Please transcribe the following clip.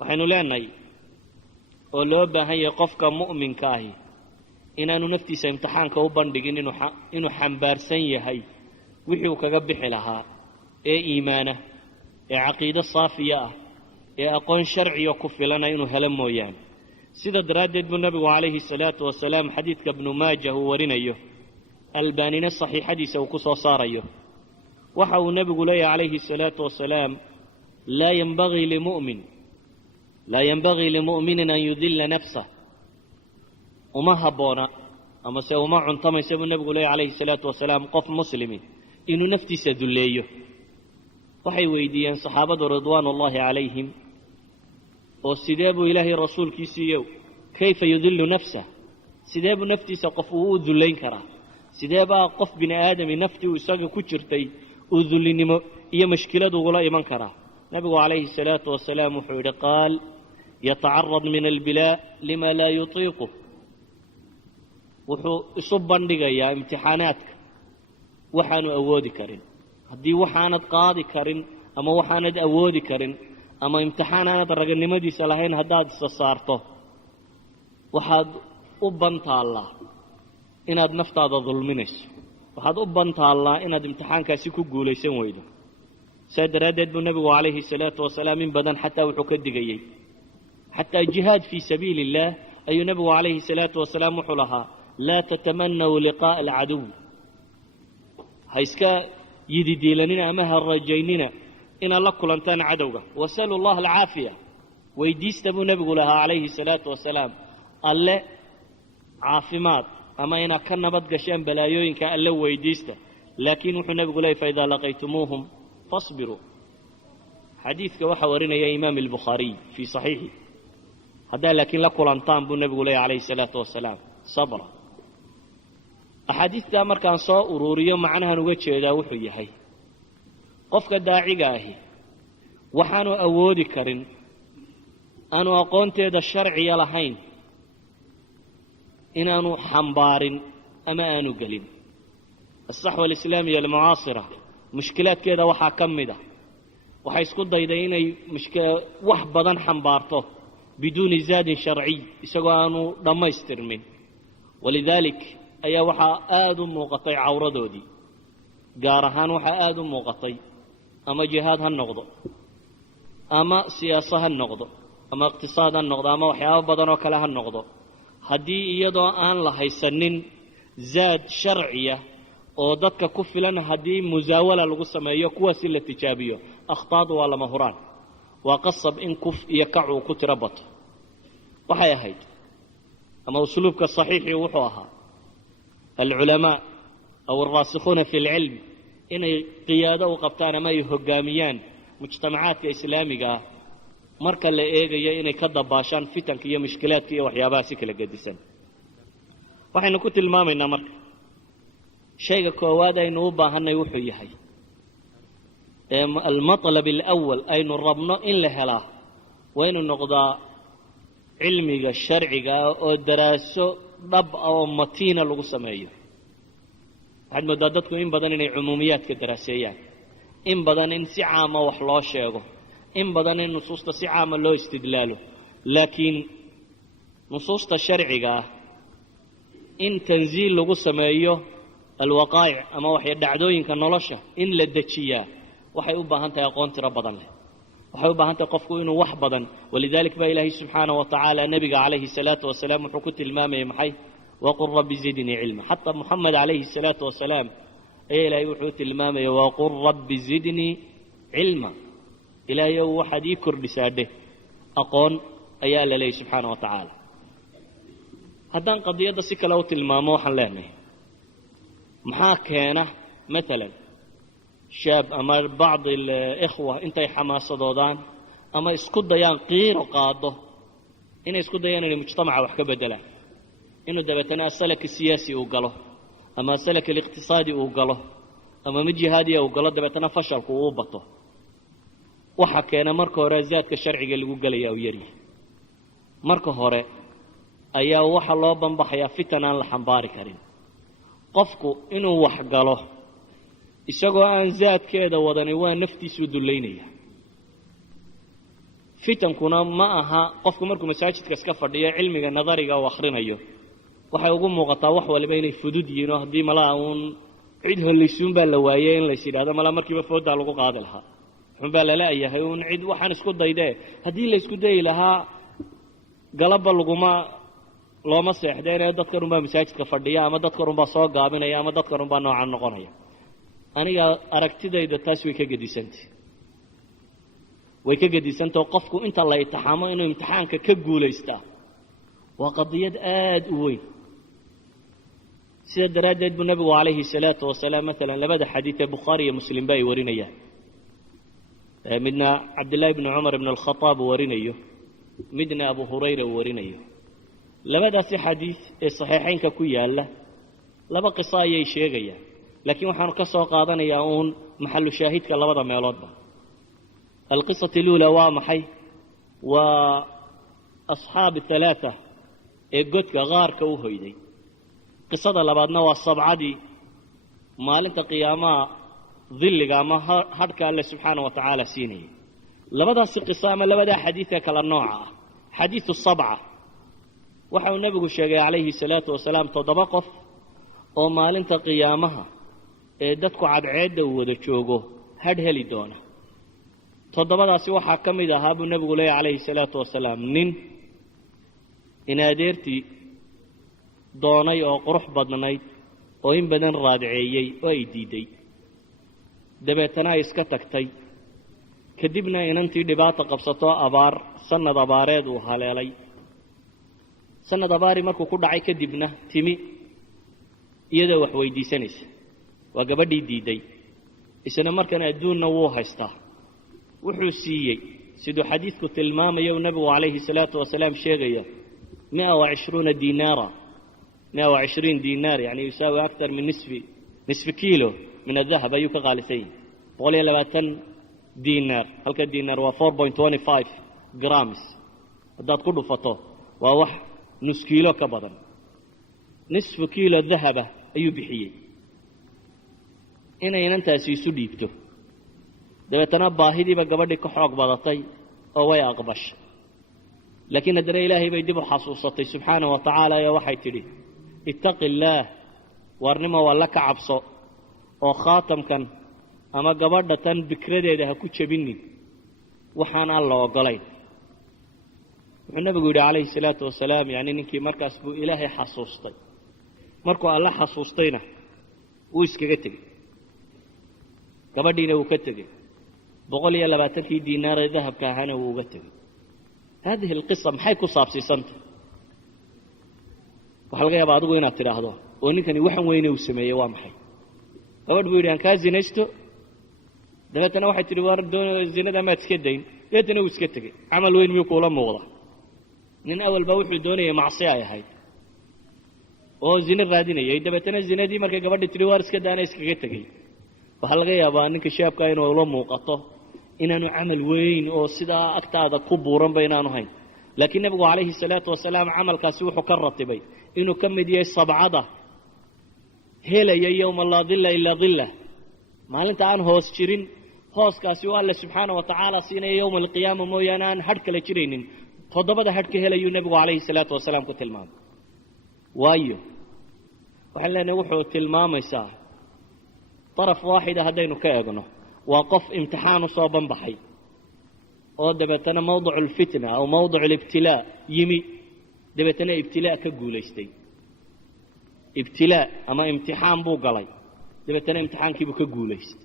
waxaynu leenahay oo loo baahan yahay qofka mu'minka ahi inaanu naftiisa imtixaanka u bandhigin inuu xambaarsan yahay wixii uu kaga bixi lahaa ee iimaana ee caqiido saafiya ah ee aqoon sharciya ku filana inuu helo mooyaane sida daraaddeed buu nabigu calayhi salaatu wasalaam xadiidka ibnu maaja uu warinayo albaanina saxiixadiisa uu ku soo saarayo waxa uu nabigu leeyahay calayhi salaatu wasalaam laa yanbagii limu'minin an yudilla nafsah uma habboona amase uma cuntamaysa buu nabigu leeyahay calayhi salaatu wasalaam qof muslimi inuu naftiisa dulleeyo waxay weydiiyeen saxaabadu ridwaanullaahi calayhim oo sidee buu ilaahay rasuulkiisiiyo kayfa yudillu nafsah sidee buu naftiisa qof uu u dullayn karaa sidee baa qof bini aadami naftii uu isaga ku jirtay uu dullinimo iyo mashkilad ugula iman karaa nabigu calayhi salaatu wasalaam wuxuu yidhi qaal yatacarad min albilaa lima laa yutiiqu wuxuu isu bandhigayaa imtixaanaadka waxaanu awoodi karin haddii waxaanad qaadi karin ama waxaanad awoodi karin ama imtixaan aanad raganimadiisa lahayn haddaad isa saarto waxaad u bantaallaa inaad naftaada dulminayso waxaad u bantaallaa inaad imtixaankaasi ku guulaysan weydo saa daraaddeed buu nebigu calayhi salaatu wasalaam in badan xataa wuxuu ka digayey xataa jihaad fii sabiili illaah ayuu nebigu calayhi salaatu wasalaam wuxuu lahaa laa tatamanaw liqaa'a alcaduw ha iska yididiilanina ama ha rajaynina inaad la kulantaan cadowga wasalu allaha alcaafiya weydiista buu nebigu lahaa calayhi salaatu wasalaam alle caafimaad ama inaad ka nabad gashaan balaayooyinka alle weydiista laakiin wuxuu nebigu leeyay faidaa laqaytumuuhum fasbiruu xadiidka waxaa warinaya imaam albukhaariy fii saxiixi haddaa laakiin la kulantaan buu nebigu leeyay calayhi salaatu wasalaam sabra axaadiistaa markaan soo uruuriyo macnahan uga jeedaa wuxuu yahay qofka daaciga ahi waxaanu awoodi karin aanu aqoonteeda sharciya lahayn inaanu xambaarin ama aanu gelin asaxwa alislaamiya almucaasira mushkilaadkeeda waxaa ka mid ah waxay isku dayday inay wax badan xambaarto biduuni zaadin sharciy isagoo aanu dhammaystirmin walidaalik ayaa waxaa aada u muuqatay cawradoodii gaar ahaan waxaa aada u muuqatay ama jihaad ha noqdo ama siyaaso ha noqdo ama iqtisaad ha noqdo ama waxyaabo badan oo kale ha noqdo haddii iyadoo aan la haysanin zaad sharciya oo dadka ku filan haddii musaawala lagu sameeyo kuwaasi la tijaabiyo akhtaadu waa lama huraan waa qasab in kuf iyo kacuu ku tiro bato waxay ahayd ama usluubka saxiixii wuxuu ahaa alculamaa aw alraasikhuuna fi lcilm inay qiyaado u qabtaan ama ay hoggaamiyaan mujtamacaadka islaamiga ah marka la eegayo inay ka dabaashaan fitanka iyo mushkilaadka iyo waxyaabaha si kala gedisan waxaynu ku tilmaamaynaa marka shayga koowaad aynu u baahanay wuxuu yahay almatlab alawal aynu rabno in la helaa waa inuu noqdaa cilmiga sharciga ah oo daraaso dhab ah oo matiina lagu sameeyo waxaad moodaa dadku in badan inay cumuumiyaadka daraaseeyaan in badan in si caama wax loo sheego in badan in nusuusta si caama loo istidlaalo laakiin nusuusta sharciga ah in tanziil lagu sameeyo alwaqaa'ic ama waxay dhacdooyinka nolosha in la dejiyaa waxay u baahan tahay aqoon tiro badan leh waxay u baahan tahay qofku inuu wax badan walidalik baa ilaahay subxaanahu wa tacaala nebiga calayhi salaatu wasalaam wuxuu ku tilmaamayay maxay waqul rabbi zidnii cilma xataa muxamed calayhi salaatu wasalaam ayaa ilaahay wuxuu tilmaamayay waqul rabbi zidnii cilma ilaahayow waxaad ii kordhisaa dheh aqoon ayaa alla leeyay subxaana wa tacaala haddaan qadiyadda si kale u tilmaamo waxaan leenahay maxaa keena maalan shaab ama bacdi alikhwa intay xamaasadoodaan ama isku dayaan qiiro qaado inay isku dayaan inay mujtamaca wax ka beddelaan inuu dabeetana asalaka siyaasi uu galo ama asalaka aliqtisaadi uu galo ama mid jihaadiya uu galo dabeetana fashalku uu bato waxa keena marka hore zaadka sharciga lagu gelaya uu yaryahay marka hore ayaa waxa loo banbaxayaa fitan aan la xambaari karin qofku inuu wax galo isagoo aan zaadkeeda wadani waa naftiisu dullaynaya fitankuna ma aha qofku markuu masaajidka iska fadhiyo cilmiga nadariga uu akhrinayo waxay ugu muuqataa wax waliba inay fudud yihiin oo haddii malaa uun cid hollaysuun baa la waayey in lays yidhaahdo malaa markiiba fooddaa lagu qaadi lahaa xun baa laleeyahay uun cid waxaan isku daydee haddii la isku dayi lahaa galabba looma seexdeenee dadkan unbaa masaajidka fadhiya ama dadkan unbaa soo gaabinaya ama dadkan unbaa noocan noqonaya aniga aragtidayda taas way ka gedisantao qofku inta la itixaamo inuu imtixaanka ka guulaystaa waa qadiyad aad u weyn sida daraaddeed buu nabigu calayhi salaatu wasalaam maalan labada xadiid ee bukhaari iyo muslimba ay warinayaan midna cabdillaahi bni cumar ibn alkhataab uu warinayo midna abu hurayra uu warinayo labadaasi xadiid ee saxiixaynka ku yaalla laba qiso ayay sheegayaan laakiin waxaanu ka soo qaadanayaa uun maxalu shaahidka labada meeloodba alqisatu اluulaa waa maxay waa asxaabi halaaa ee godka qaarka u hoyday qisada labaadna waa sabcadii maalinta qiyaamaha dilliga ama hadhka alle subxaana wa tacaala siinayay labadaasi qiso ama labadaa xadiidka kala nooca ah xadiidu sabca waxa uu nebigu sheegay calayhi salaatu wasalaam 7 qof oo maalinta qiyaamaha ee dadku cadceedda uu wada joogo hadh heli doona 7daasi waxaa ka mid ahaa buu nebigu leeyahy calayhi salaatu wasalaam nin in adeertii doonay oo qurux badnayd oo in badan raadceeyey oo ay diiday dabeetana ay iska tagtay kadibna inantii dhibaato qabsato abaar sanad abaareed uu haleelay sanad abaari markuu ku dhacay kadibna timi iyadoo wax weydiisanaysa waa gabadhii diiday isna markan adduunna wuu haystaa wuxuu siiyey siduu xadiidku tilmaamayo uu nabigu calayhi salaatu wasalaam sheegaya 120 دينارا 120 دينار يعني يساوي أكثر من نصف كيلو من الذهب أيوك غالسين بقولي 20 دينار هل كالدينار هو 4.25 جرامز هذا كله فطو ووح نص كيلو كبدا نصف كيلو الذهب أيو بحيي إنا يننت أسيسو ديبتو دبتنا باهدي بقبردي كحرق بضطي أو يأقبش لكن أدري إلهي بيدبو حصوصتي سبحانه وتعالى يا وحي تري اتق الله وارنما ولك عبصو وخاتم كان أما قبردة بكردي ده كوتش بني وحان الله وقلين النبي يقول عليه الصلاة والسلام يعني نكي مركز بو إلهي حصوصتي مركو الله حصوصتينا ويسكي قتلي قبردينا وكتلي بقول يا لباتنكي دينار ذهب كهانا وقتلي هذه القصة محي كصاب سيسنت وحلقة بعضو وين أتراهضه ونكني وحن وين وسمية وامحي أود بيقول أن كاز زينشتو دفتنا واحد تروار دون الزنا ده ما تسكدين يتنا وسكتك عمل وين ميقولا موضح من أول بوح الدنيا معصية هاي أو زنا الرادينية يدفتنا الزنا دي مركب قبل تروار سكدانا يسكتك وحلقة يا بانك شاب كاين والله موقته inaanu camal weyn oo sidaa agtaada ku buuran baynaanu hayn laakiin nabigu calayhi salaatu wasalaam camalkaasi wuxuu ka ratibay inuu ka mid yahay sabcada helaya yowma laa dilla ilaa dillah maalinta aan hoos jirin hooskaasi waa alle subxaana wa tacaala siinaya yowma alqiyaama mooyaane aan hadh kala jiraynin 7 hadh ka helayuu nabigu calayhi salaatu wasalaam ku tilmaamay waayo waxaan leenahay wuxuu tilmaamaysaa طرف واحد هدينو كأجنه وقف امتحان صوبا بحي أو دبتنا موضع الفتنة أو موضع الابتلاء يمي دبتنا ابتلاء كجوليستي ابتلاء أما امتحان بوقلي دبتنا امتحان كيبو كجوليست